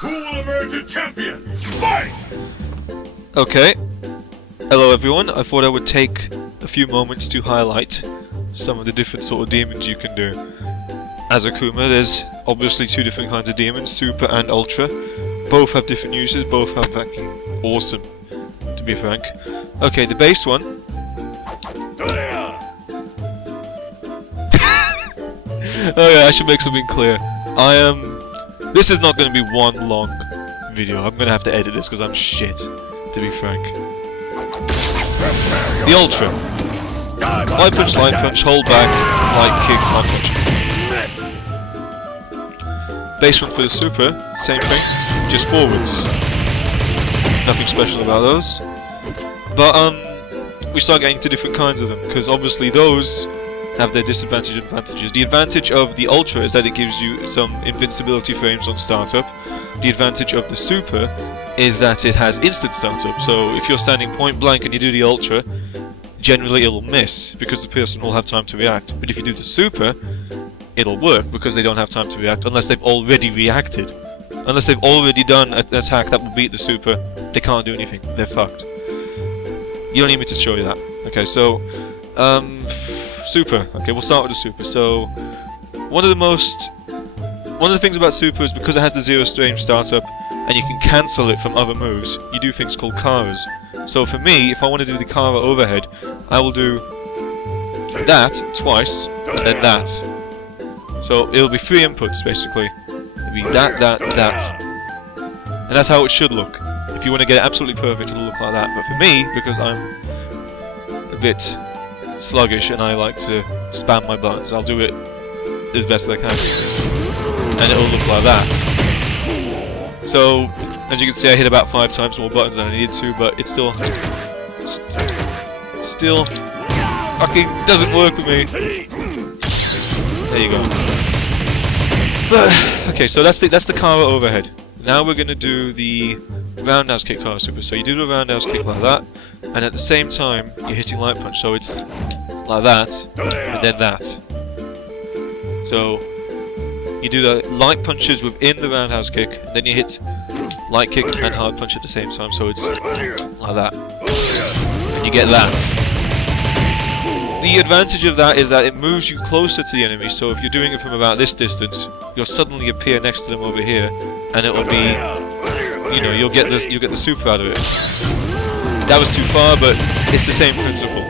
Who will emerge a champion? Fight! Okay. Hello everyone, I thought I would take a few moments to highlight some of the different sort of demons you can do. As Akuma, there's obviously two different kinds of demons, Super and Ultra. Both have different uses, both have fucking awesome, to be frank. Okay, the base one. Oh yeah, I should make something clear. This is not going to be one long video. I'm going to have to edit this because I'm shit, to be frank. The Ultra. Light punch, hold back, light kick, light punch. Base one for the Super, same thing, just forwards. Nothing special about those. But we start getting to different kinds of them, because obviously those have their disadvantages and advantages. The advantage of the Ultra is that it gives you some invincibility frames on startup. The advantage of the Super is that it has instant startup, so if you're standing point blank and you do the Ultra, generally it'll miss, because the person will have time to react. But if you do the Super, it'll work, because they don't have time to react, unless they've already reacted. Unless they've already done an attack that will beat the Super, they can't do anything, they're fucked. You don't need me to show you that. Okay, so, Super. Okay, we'll start with the Super. So, one of the things about Super is because it has the zero frame startup, and you can cancel it from other moves, you do things called Karas. So for me, if I want to do the Kara overhead, I will do that twice, and then that. So it'll be 3 inputs basically. It'll be that, and that's how it should look. If you want to get it absolutely perfect, it'll look like that. But for me, because I'm a bit sluggish and I like to spam my buttons, I'll do it as best as I can, and it'll look like that. So, as you can see, I hit about 5 times more buttons than I needed to, but it still fucking doesn't work with me. There you go. But, okay, so that's the Kara overhead. Now we're gonna do the roundhouse kick Kara Super. So you do the roundhouse kick like that, and at the same time you're hitting light punch. So it's like that, and then that. So you do the light punches within the roundhouse kick, and then you hit light kick and hard punch at the same time, so it's like that. And you get that. The advantage of that is that it moves you closer to the enemy, so if you're doing it from about this distance, you'll suddenly appear next to them over here, and it'll be, you know, you'll get the Super out of it. That was too far, but it's the same principle.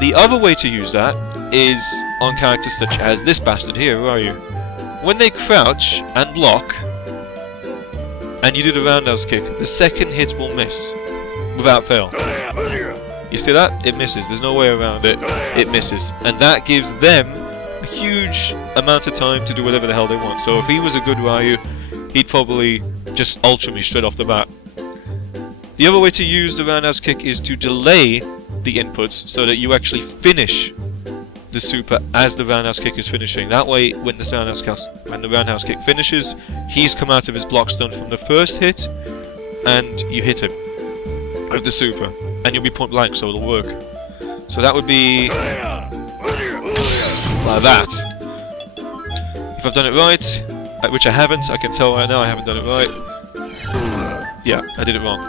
The other way to use that is on characters such as this bastard here. Where are you? When they crouch and block, and you do the roundhouse kick, the second hit will miss, without fail. You see that? It misses. There's no way around it. It misses. And that gives them a huge amount of time to do whatever the hell they want. So if he was a good Ryu, he'd probably just ultra me straight off the bat. The other way to use the roundhouse kick is to delay the inputs so that you actually finish the Super as the roundhouse kick is finishing. That way, when the roundhouse kick finishes, he's come out of his block stun from the first hit, and you hit him with the Super, and you'll be point blank, so it'll work. So that would be like that. If I've done it right, which I haven't, I can tell right now I haven't done it right. Yeah, I did it wrong.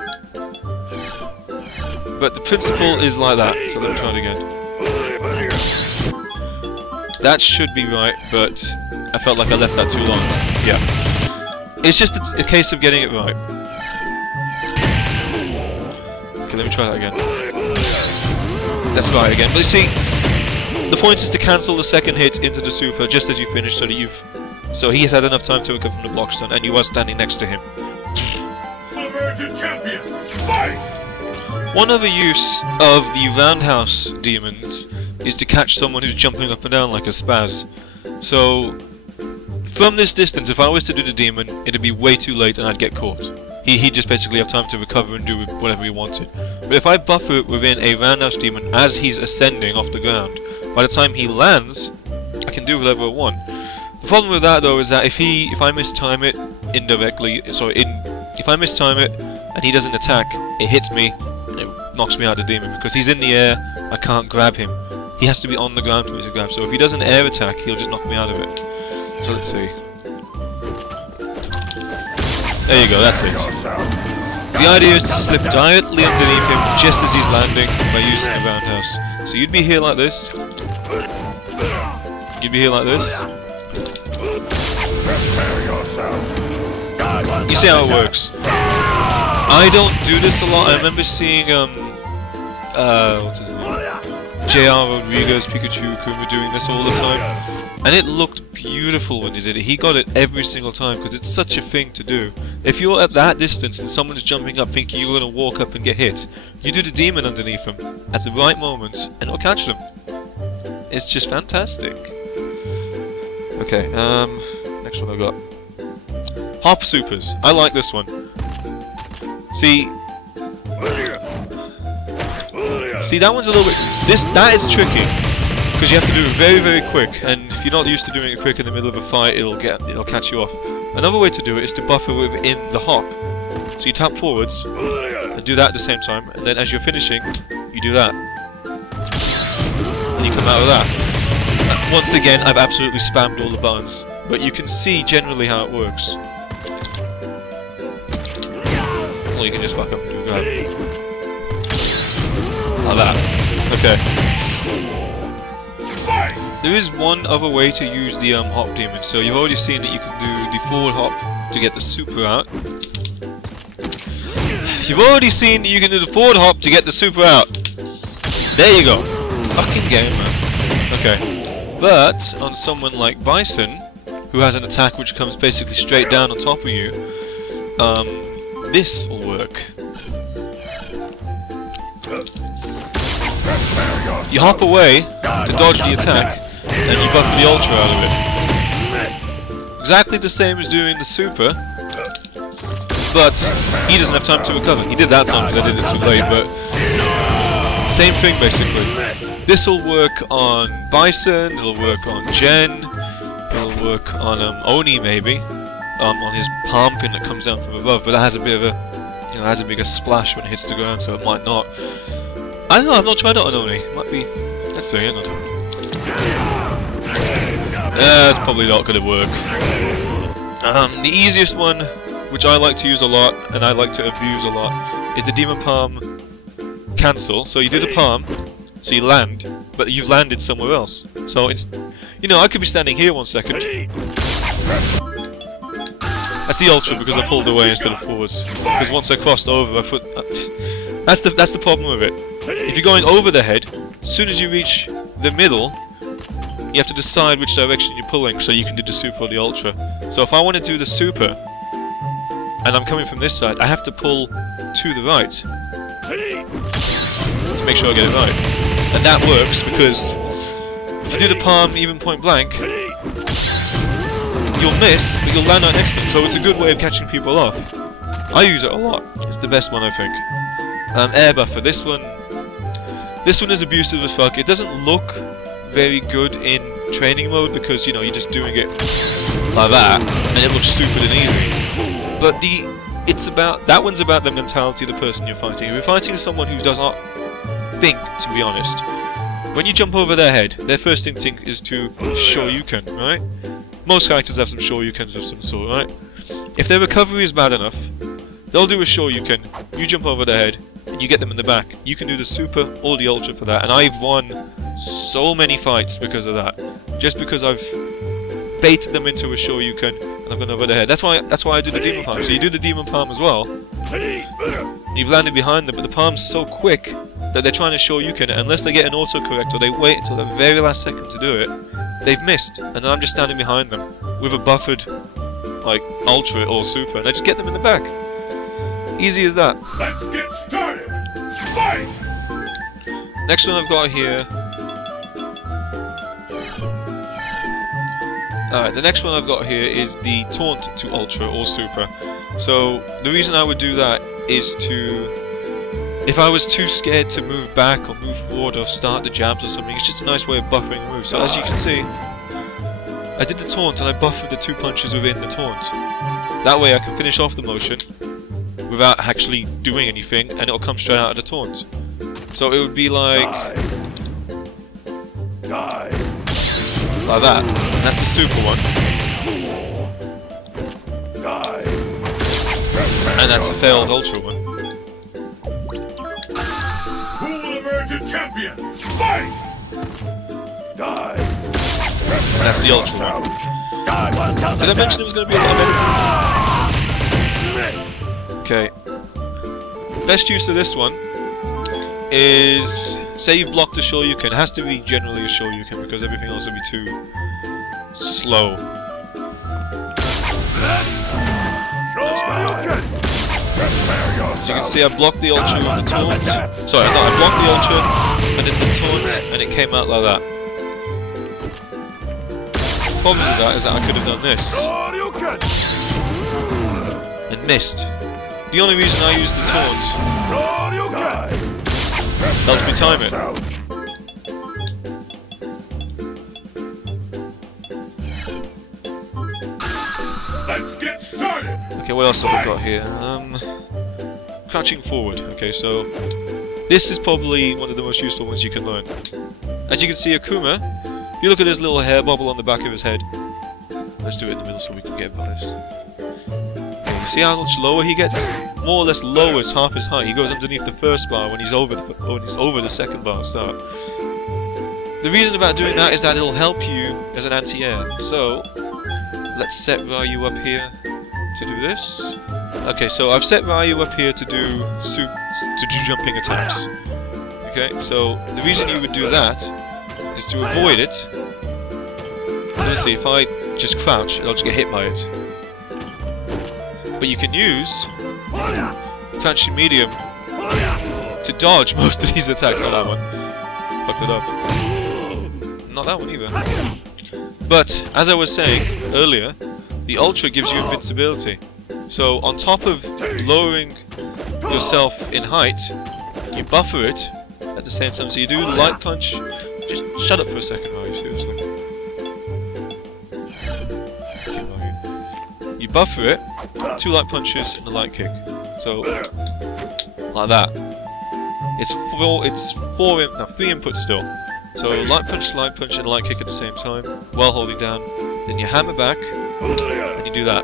But the principle is like that, so let me try it again. That should be right, but I felt like I left that too long. Yeah. It's just a case of getting it right. Okay, let me try that again. Let's try it again. But you see, the point is to cancel the second hit into the Super just as you finish, so that so he has had enough time to recover from the block stun, and you are standing next to him. One other use of the roundhouse demons is to catch someone who's jumping up and down like a spaz. So, from this distance, if I was to do the demon, it'd be way too late and I'd get caught. He'd just basically have time to recover and do whatever he wanted. But if I buffer it within a roundhouse demon as he's ascending off the ground, by the time he lands, I can do whatever I want. The problem with that though is that if I mistime it indirectly, if I mistime it and he doesn't attack, it hits me, and it knocks me out of the demon. Because he's in the air, I can't grab him. He has to be on the ground for me to grab, so if he does an air attack, he'll just knock me out of it. So let's see. There you go, that's it. The idea is to slip directly underneath him just as he's landing by using the roundhouse. So you'd be here like this. You'd be here like this. You see how it works. I don't do this a lot. I remember seeing what's his name? J.R. Rodriguez, Pikachu, Akuma doing this all the time. And it looked beautiful when he did it. He got it every single time because it's such a thing to do. If you're at that distance and someone's jumping up thinking you're going to walk up and get hit, you do the demon underneath them at the right moment and it'll catch them. It's just fantastic. Okay, next one I've got. Hop supers. I like this one. See, that one's a little bit... That is tricky. Because you have to do it very, very quick, and if you're not used to doing it quick in the middle of a fight, it'll catch you off. Another way to do it is to buffer within the hop. So you tap forwards, and do that at the same time, and then as you're finishing, you do that. And you come out of that. And once again, I've absolutely spammed all the buttons, but you can see generally how it works. Or you can just fuck up and do that. Like that. Okay. There is one other way to use the hop demon. So you've already seen that you can do the forward hop to get the super out. You've already seen that you can do the forward hop to get the super out. There you go. Fucking game, man. Okay. But on someone like Bison, who has an attack which comes basically straight down on top of you, this will work. You hop away to dodge the attack, and you buffer the ultra out of it. Exactly the same as doing the super, but he doesn't have time to recover. He did that time because I did it too late, but same thing basically. This will work on Bison, it'll work on Jen, it'll work on Oni maybe, on his palm thing that comes down from above, but that has a bit of a, has a bigger splash when it hits the ground, so it might not. I don't know, I've not tried it on Oni. It might be... Let's see, hang on. It's probably not going to work. The easiest one, which I like to use a lot, and I like to abuse a lot, is the Demon Palm cancel. So you do the palm, so you land, but you've landed somewhere else. So it's... I could be standing here 1 second. That's the ultra because I pulled away instead of forwards. Because once I crossed over, I put... That's the problem with it. If you're going over the head, as soon as you reach the middle, you have to decide which direction you're pulling so you can do the super or the ultra. So if I want to do the super, and I'm coming from this side, I have to pull to the right to make sure I get it right. And that works because if you do the palm even point blank, you'll miss, but you'll land right next to them. So it's a good way of catching people off. I use it a lot. It's the best one, I think. Air buffer. This one is abusive as fuck. It doesn't look very good in training mode because you're just doing it like that, and it looks stupid and easy. But that one's about the mentality of the person you're fighting. If you're fighting someone who does not think, to be honest, when you jump over their head, their first instinct is to shoryuken, right? Most characters have some shoryukens of some sort, right? If their recovery is bad enough, they'll do a shoryuken. You jump over their head. And you get them in the back. You can do the super or the ultra for that, and I've won so many fights because of that. Just because I've baited them into a shoryuken and I've gone over their head. That's why I do the demon palm. So you do the demon palm as well. You've landed behind them, but the palm's so quick that they're trying to shoryuken it. Unless they get an autocorrect or they wait until the very last second to do it, they've missed, and then I'm just standing behind them with a buffered like ultra or super, and I just get them in the back. Easy as that. Let's get started. Fight! Next one I've got here. Alright, the next one I've got here is the Taunt to Ultra or Super. So the reason I would do that is to... If I was too scared to move back or move forward or start the jabs or something, it's just a nice way of buffering the move. So as you can see, I did the Taunt and I buffered the 2 punches within the Taunt. That way I can finish off the motion without actually doing anything, and it'll come straight out of the Taunt. So it would be like... Die. Like that. And that's the super one. Die. And that's the failed Ultra one. Who will emerge a champion? Fight! Die! That's the Ultra one. Did I mention it was going to be a lot of editing? Okay. Best use of this one is, say you've blocked a Shoryuken. It has to be generally a Shoryuken because everything else will be too slow. As you can see, I blocked the Ultra with the Taunt. Sorry, no, I blocked the Ultra and then the Taunt, and it came out like that. The problem with that is that I could have done this and missed. The only reason I used the Taunt helps me time it. Let's get started! Okay, what else have we got here? Crouching forward. Okay, so this is probably one of the most useful ones you can learn. As you can see, Akuma, if you look at his little hair bubble on the back of his head, let's do it in the middle so we can get by this. Okay, you see how much lower he gets? More or less lowers half his height. He goes underneath the first bar when he's over the second bar start. The reason about doing that is that it'll help you as an anti-air. So let's set Ryu up here to do this. Okay, so I've set Ryu up here to do jumping attacks. Okay, so the reason you would do that is to avoid it. Let's see, if I just crouch, I'll just get hit by it. But you can use crouching medium to dodge most of these attacks. Not that one. Fucked it up. Not that one either. But, as I was saying earlier, the Ultra gives you invincibility. So, on top of lowering yourself in height, you buffer it at the same time. So you do light punch. Just shut up for a second, Mario, seriously. You buffer it, 2 light punches and a light kick. So, like that. It's 3 inputs still. So light punch, and a light kick at the same time, while holding down. Then you hammer back, and you do that.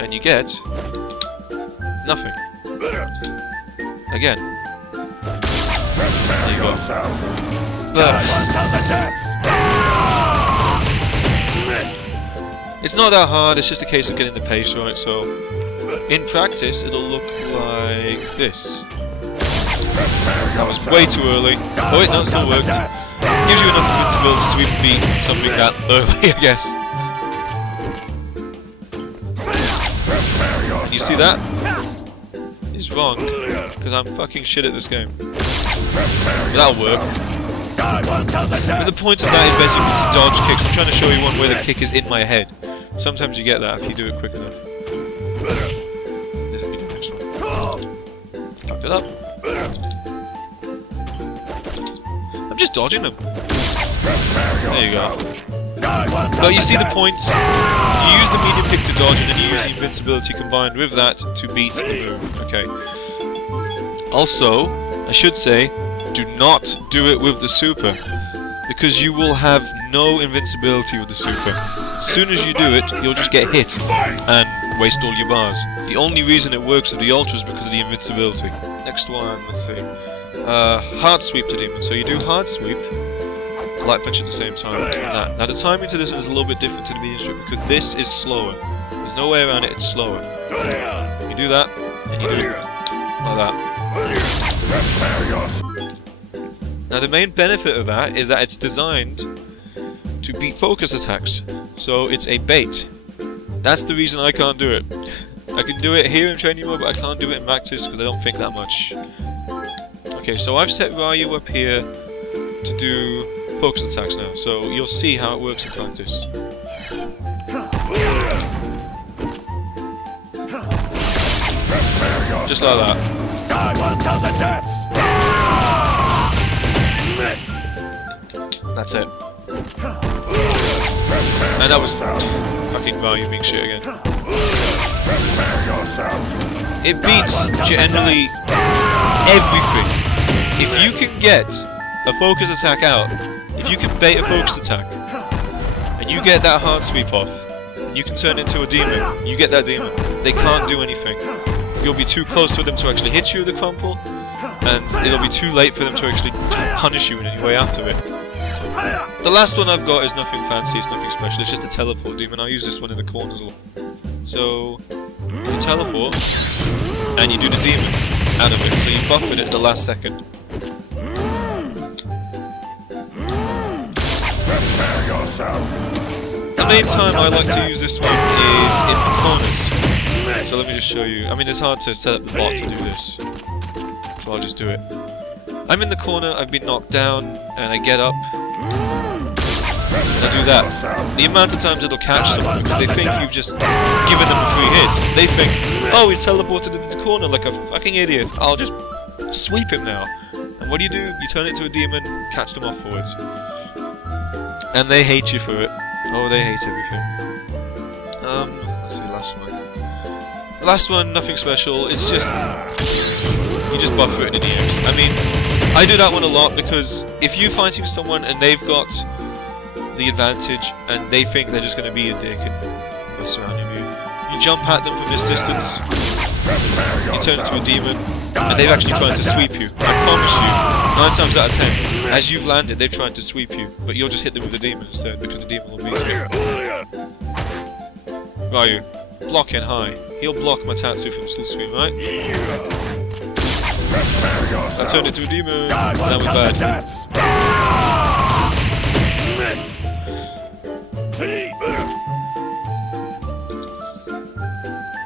And you get nothing. Again. There you go. But it's not that hard, it's just a case of getting the pace right, so in practice it'll look like this. That was way too early. Oh wait, no, it still worked. Gives you enough invincibility to even beat something that early, I guess. And you see that? It's wrong, because I'm fucking shit at this game. But that'll work. But the point of that is basically to dodge kicks. I'm trying to show you one where the kick is in my head. Sometimes you get that if you do it quick enough. This will be the next one. Fucked it up. I'm just dodging them. There you go. But you see the point? You use the medium kick to dodge, and then you use the invincibility combined with that to beat the move. Okay. Also, I should say, do not do it with the super, because you will have no invincibility with the super. As soon as you do it, you'll just get hit and waste all your bars. The only reason it works with the Ultra is because of the invincibility. Next one, let's see. Hard sweep to demon. So you do hard sweep, light punch at the same time. Like that. Now the timing to this one is a little bit different to the medium sweep because this is slower. There's no way around it, it's slower. You do that, and you do it like that. Now the main benefit of that is that it's designed to beat focus attacks. So it's a bait. That's the reason I can't do it. I can do it here in training mode, but I can't do it in practice because I don't think that much. Okay, so I've set Ryu up here to do focus attacks now, so you'll see how it works in practice. Just like that. That's it. And that was fucking Ryu being shit again. It beats generally everything. If you can get a focus attack out, if you can bait a focus attack, and you get that hard sweep off, and you can turn into a demon, you get that demon. They can't do anything. you'll be too close for them to actually hit you with the crumple, and it'll be too late for them to actually punish you in any way out of it. The last one I've got is nothing fancy, it's nothing special, it's just a teleport demon. I'll use this one in the corners a lot. So, you teleport, and you do the demon out of it, so you buff it at the last second. The main time I like to use this one is in the corners. So let me just show you. I mean, it's hard to set up the bot to do this, so I'll just do it. I'm in the corner, I've been knocked down, and I get up. I do that. The amount of times it'll catch them, because they think you've just given them a free hit. They think, oh, he's teleported into the corner like a fucking idiot. I'll just sweep him now. And what do? You turn it to a demon, catch them off forwards. And they hate you for it. Oh, they hate everything. Let's see, last one. Last one, nothing special. It's just you just buffer it in the ears. I mean, I do that one a lot because if you're fighting someone and they've got the advantage and they think they're just going to be a dick and mess around with you, you jump at them from this distance. You turn into a demon, and they've actually tried to sweep you. I promise you, 9 times out of 10, as you've landed, they've tried to sweep you, but you'll just hit them with the demon instead, because the demon will beat you. Ryu, blocking high. He'll block my Tatsu from full screen, right? I turned into a demon. That was bad.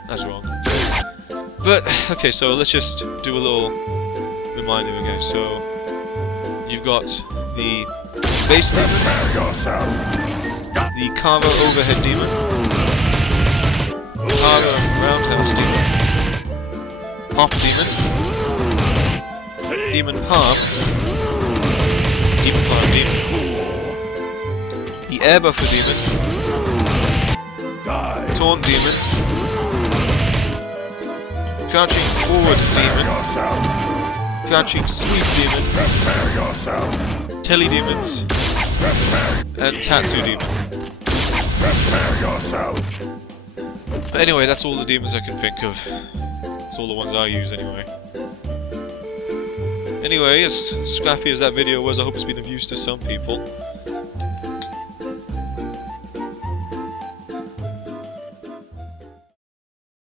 That's wrong. But, okay, so let's just do a little reminder again. So, you've got the base demon, the Kara overhead demon, Kara roundhouse demon, Hop demon, demon palm, demon, the air buffer demon, Taunt demon, crouching forward demon, crouching sweep demon, telly demons, and Tatsu demon. But anyway, that's all the demons I can think of. That's all the ones I use anyway. Anyway, as scrappy as that video was, I hope it's been of use to some people.